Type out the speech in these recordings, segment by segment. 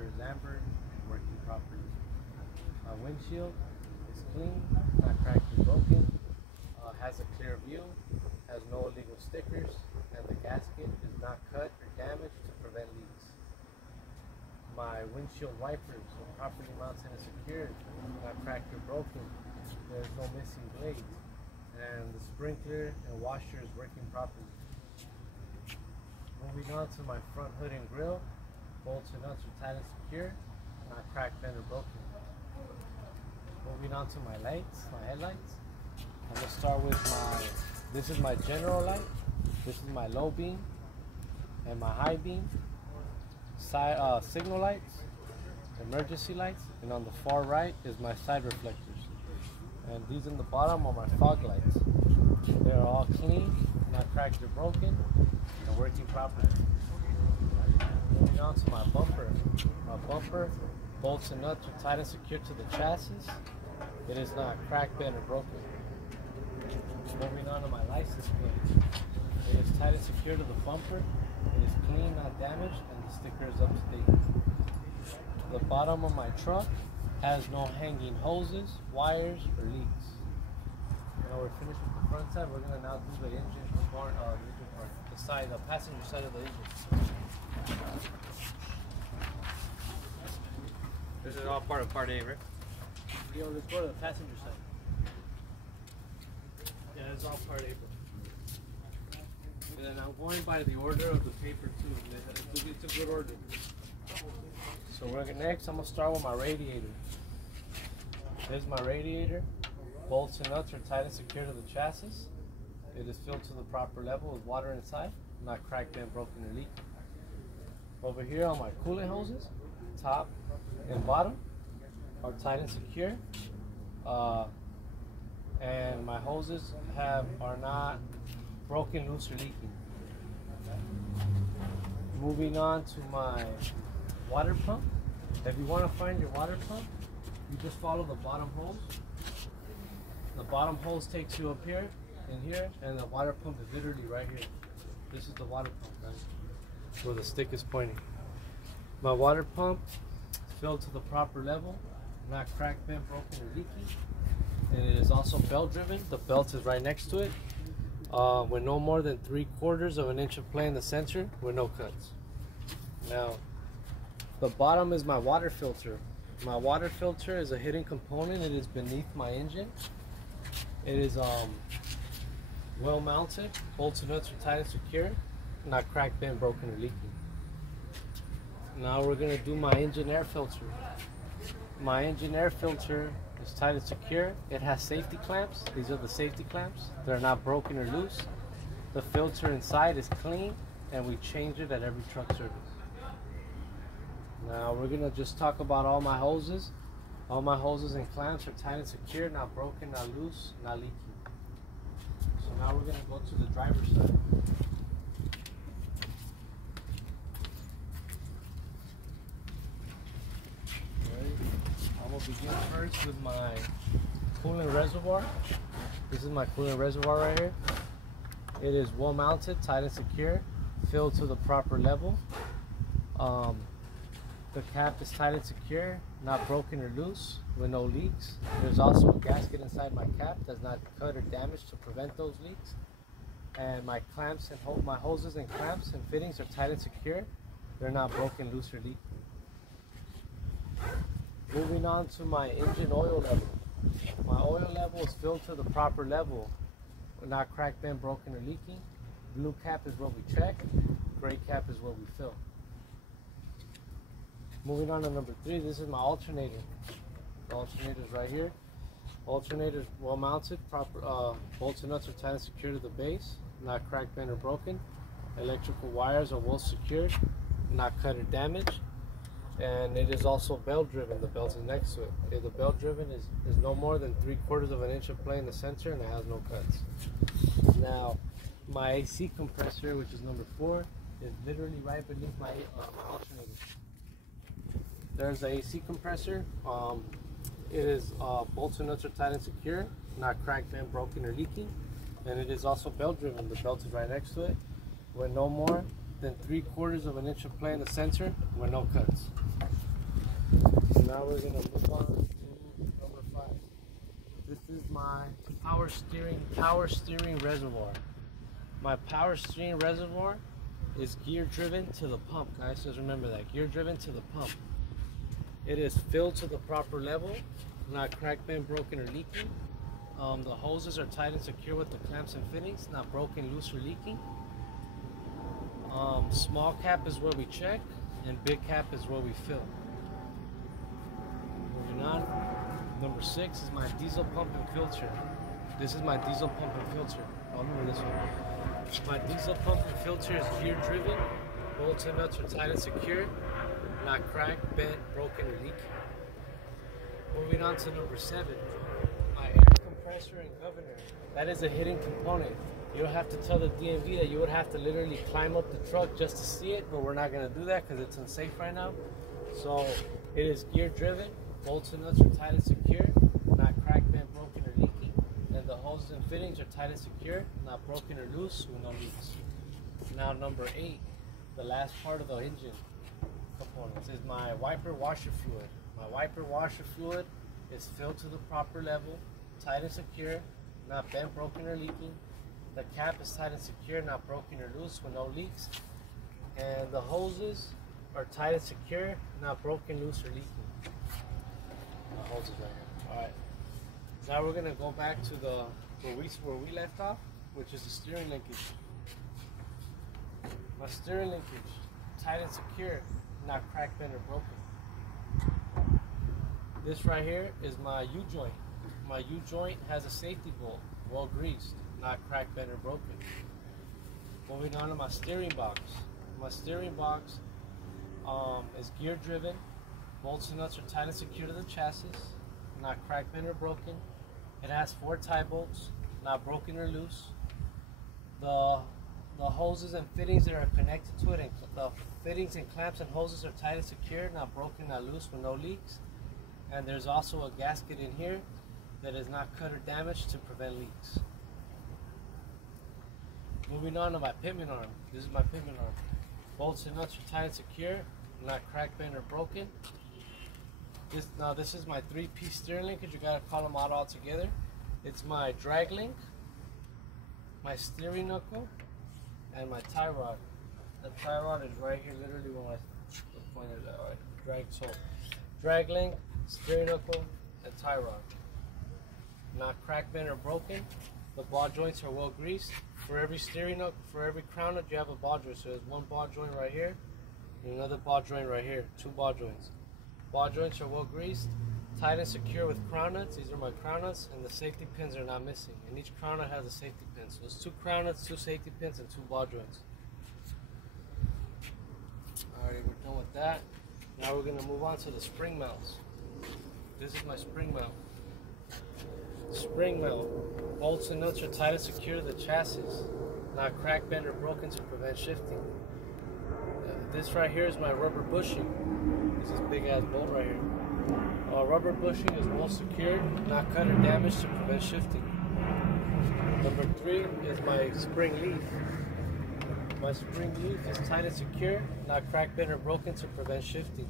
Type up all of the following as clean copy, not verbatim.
color is amber, working properly. My windshield is clean, not cracked or broken, has a clear view, has no illegal stickers, and the gasket is not cut or damaged to prevent leaks. My windshield wipers are properly mounted and secured, not cracked or broken. There's no missing blades, and the sprinkler and washer is working properly. Moving on to my front hood and grille, bolts and nuts are tight and secure, not cracked, bent, or broken. Moving on to my lights, my headlights. I'm going to start with this is my general light, this is my low beam, and my high beam, side signal lights, emergency lights, and on the far right is my side reflectors. And these in the bottom are my fog lights. They're all clean, not cracked or broken, and working properly. Moving on to my bumper. My bumper, bolts and nuts are tight and secured to the chassis. It is not cracked, bent, or broken. Moving on to my license plate. It is tight and secure to the bumper. It is clean, not damaged, and the sticker is up to date. The bottom of my truck has no hanging hoses, wires, or leaks. Now we're finished with the front side. We're going to now do the engine part, the side, the passenger side of the engine. This is all part of Part A, right? Yo, let's go to the passenger side. Yeah, it's all Part A, bro. And then I'm going by the order of the paper too. It's a good order. So next, I'm gonna start with my radiator. This is my radiator. Bolts and nuts are tight and secure to the chassis. It is filled to the proper level with water inside, not cracked, bent, broken, or leaking. Over here on my coolant hoses, top and bottom are tight and secure. And my hoses are not broken, loose, or leaking. Moving on to my water pump. If you want to find your water pump, you just follow the bottom hose. The bottom hose takes you up here and here, and the water pump is literally right here. This is the water pump, guys, where the stick is pointing. My water pump is filled to the proper level, not cracked, bent, broken, or leaky. And it is also belt driven. The belt is right next to it, with no more than 3/4 of an inch of play in the center with no cuts. Now, the bottom is my water filter. My water filter is a hidden component. It is beneath my engine. It is well mounted. Bolts and nuts are tight and secure, not cracked, bent, broken, or leaking. Now we're gonna do my engine air filter. My engine air filter is tight and secure. It has safety clamps. These are the safety clamps. They're not broken or loose. The filter inside is clean, and we change it at every truck service. Now we're gonna just talk about all my hoses. All my hoses and clamps are tight and secure, not broken, not loose, not leaking. So now we're gonna go to the driver's side. I'm gonna begin first with my coolant reservoir. This is my coolant reservoir right here. It is well mounted, tight and secure, filled to the proper level. The cap is tight and secure, not broken or loose, with no leaks. There's also a gasket inside my cap that's not cut or damaged to prevent those leaks. And my clamps and my hoses and clamps and fittings are tight and secure. They're not broken, loose, or leaking. Moving on to my engine oil level. My oil level is filled to the proper level, not cracked, bent, broken, or leaking. Blue cap is what we check. Gray cap is what we fill. Moving on to number 3, this is my alternator. The alternator is right here. Alternator is well mounted. Proper bolts and nuts are tight and secure to the base, not cracked, bent, or broken. Electrical wires are well secured, not cut or damaged. And it is also belt driven. The belt is next to it. The belt driven is no more than 3/4 of an inch of play in the center, and it has no cuts. Now, my AC compressor, which is number 4, is literally right beneath my alternator. There's the AC compressor. It is bolts and nuts are tight and secure, not cracked, bent, broken, or leaking. And it is also belt driven. The belt is right next to it, with no more than 3/4 of an inch of play in the center, with no cuts. Now we're gonna move on to number 5. This is my power steering reservoir. My power steering reservoir is gear driven to the pump, guys. Just remember that, gear driven to the pump. It is filled to the proper level, not cracked, bent, broken, or leaking. The hoses are tight and secure with the clamps and fittings, not broken, loose, or leaking. Small cap is where we check, and big cap is where we fill. Moving on, number 6 is my diesel pump and filter. This is my diesel pump and filter. I'll remember this one. My diesel pump and filter is gear driven. Bolts and nuts are tight and secure, not cracked, bent, broken, or leaking. Moving on to number 7, my air compressor and governor. That is a hidden component. You don't have to tell the DMV that. You would have to literally climb up the truck just to see it, but we're not going to do that because it's unsafe right now. So it is gear driven. Bolts and nuts are tight and secure, not cracked, bent, broken, or leaking. And the hoses and fittings are tight and secure, not broken or loose, with no leaks. Now number 8, the last part of the engine components, is my wiper washer fluid. My wiper washer fluid is filled to the proper level, tight and secure, not bent, broken, or leaking. The cap is tight and secure, not broken or loose, with no leaks. And the hoses are tight and secure, not broken, loose, or leaking. The hoses right here. Alright. Now we're gonna go back to where we left off, which is the steering linkage. My steering linkage, tight and secure, not cracked, bent, or broken. This right here is my U-joint. My U-joint has a safety bolt, well greased, not cracked, bent, or broken. Moving on to my steering box. My steering box is gear driven. Bolts and nuts are tight and secure to the chassis, not cracked, bent, or broken. It has 4 tie bolts, not broken or loose. The hoses and fittings that are connected to it, and the fittings and clamps and hoses are tight and secure, not broken, not loose, with no leaks. And there's also a gasket in here that is not cut or damaged to prevent leaks. Moving on to my pitman arm. This is my pitman arm. Bolts and nuts are tight and secure, not cracked, bent, or broken. This is my 3-piece steering linkage. You gotta call them out all together. It's my drag link, my steering knuckle, and my tie rod. The tie rod is right here, literally when I pointed it out. Drag link, steering knuckle, and tie rod. Not cracked, bent, or broken. The ball joints are well greased. For every steering knuckle, for every crown nut, you have a ball joint. So there's 1 ball joint right here, and another ball joint right here. 2 ball joints. Ball joints are well greased, tight and secure with crown nuts. These are my crown nuts, and the safety pins are not missing. And each crown nut has a safety pin. So it's 2 crown nuts, 2 safety pins, and 2 ball joints. Alright, we're done with that. Now we're gonna move on to the spring mounts. This is my spring mount. Spring mount. Bolts and nuts are tight and secure to the chassis, not cracked, bent, or broken to prevent shifting. This right here is my rubber bushing. This is big ass bolt right here. Rubber bushing is well secured, not cut or damaged to prevent shifting. Number 3 is my spring leaf. My spring leaf is tight and secure, not cracked, bent, or broken to prevent shifting.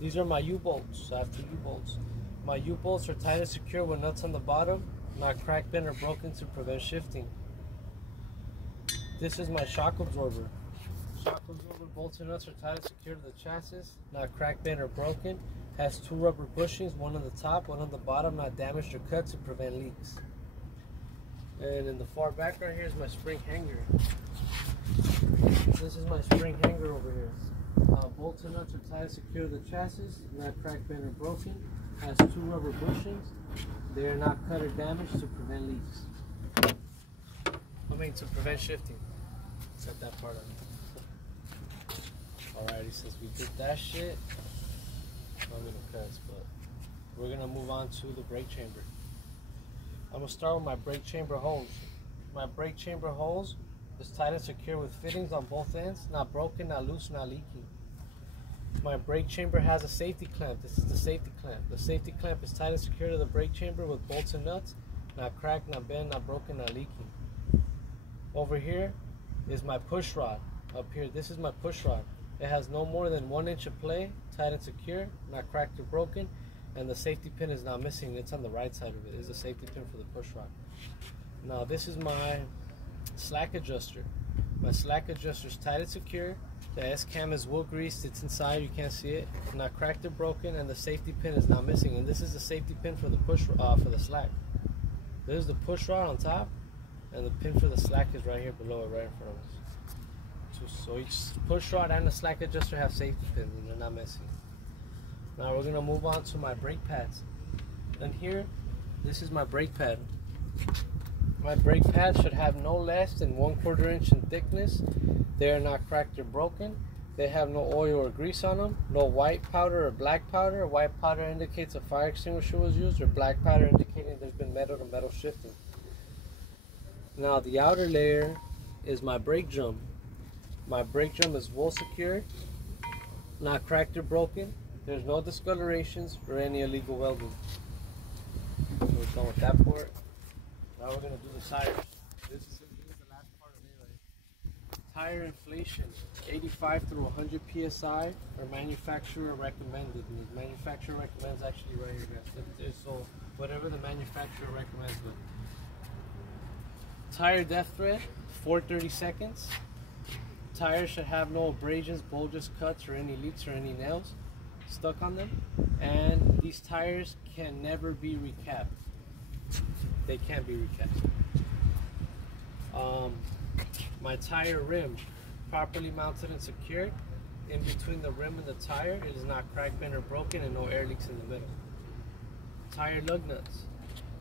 These are my U-bolts. I have 2 U-bolts. My U-bolts are tight and secure with nuts on the bottom, not cracked, bent, or broken to prevent shifting. This is my shock absorber. Shock absorber bolts and nuts are tight and secure to the chassis, not cracked, bent, or broken. Has 2 rubber bushings, 1 on the top, 1 on the bottom, not damaged or cut to prevent leaks. And in the far back right here is my spring hanger. This is my spring hanger over here. Bolts and nuts are tight and secure to the chassis, not cracked, bent, or broken. Has 2 rubber bushings. They are not cut or damaged to prevent leaks. To prevent shifting. Set that part on. Alrighty, since we did that shit, I'm gonna cuss, but we're gonna move on to the brake chamber. I'm gonna start with my brake chamber hose. My brake chamber hose is tight and secure with fittings on both ends, not broken, not loose, not leaking. My brake chamber has a safety clamp. This is the safety clamp. The safety clamp is tight and secure to the brake chamber with bolts and nuts, not cracked, not bent, not broken, not leaking. Over here is my push rod. Up here, this is my push rod. It has no more than 1 inch of play, tight and secure, not cracked or broken, and the safety pin is not missing. It's on the right side of it. It's a safety pin for the push rod. Now this is my slack adjuster. My slack adjuster is tight and secure. The S-cam is wool greased. It's inside. You can't see it. It's not cracked or broken, and the safety pin is not missing. And this is the safety pin for the push for the slack. This is the push rod on top, and the pin for the slack is right here below it, right in front of us. So each push rod and the slack adjuster have safety pins, and they're not missing. Now we're gonna move on to my brake pads. And here, this is my brake pad. My brake pads should have no less than 1/4 inch in thickness. They are not cracked or broken. They have no oil or grease on them. No white powder or black powder. White powder indicates a fire extinguisher was used, or black powder indicating there's been metal to metal shifting. Now the outer layer is my brake drum. My brake drum is wool secured, not cracked or broken. There's no discolorations or any illegal welding. So we're done with that part. Now we're going to do the tires. This is the last part of it, right? Tire inflation, 85 through 100 psi, or manufacturer recommended. And the manufacturer recommends actually right here, guys. So whatever the manufacturer recommends. Tire depth thread, 430 seconds. Tires should have no abrasions, bulges, cuts, or any leaks or any nails stuck on them. And these tires can never be recapped. They can't be recapped. My tire rim, properly mounted and secured. In between the rim and the tire, it is not cracked, bent, or broken, and no air leaks in the middle. Tire lug nuts.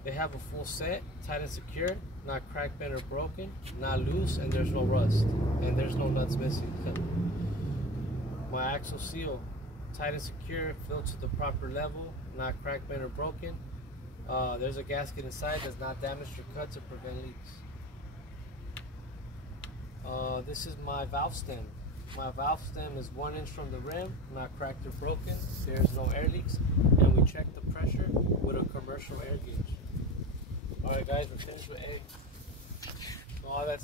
They have a full set, tight and secured, not cracked, bent, or broken, not loose, and there's no rust, and there's no nuts missing. My axle seal, tight and secure, filled to the proper level, not cracked, bent, or broken. There's a gasket inside that's not damaged or cut to prevent leaks. This is my valve stem. My valve stem is 1 inch from the rim, not cracked or broken. There's no air leaks, and we check the pressure with a commercial air gauge. Alright guys, we're finished with A. So all that's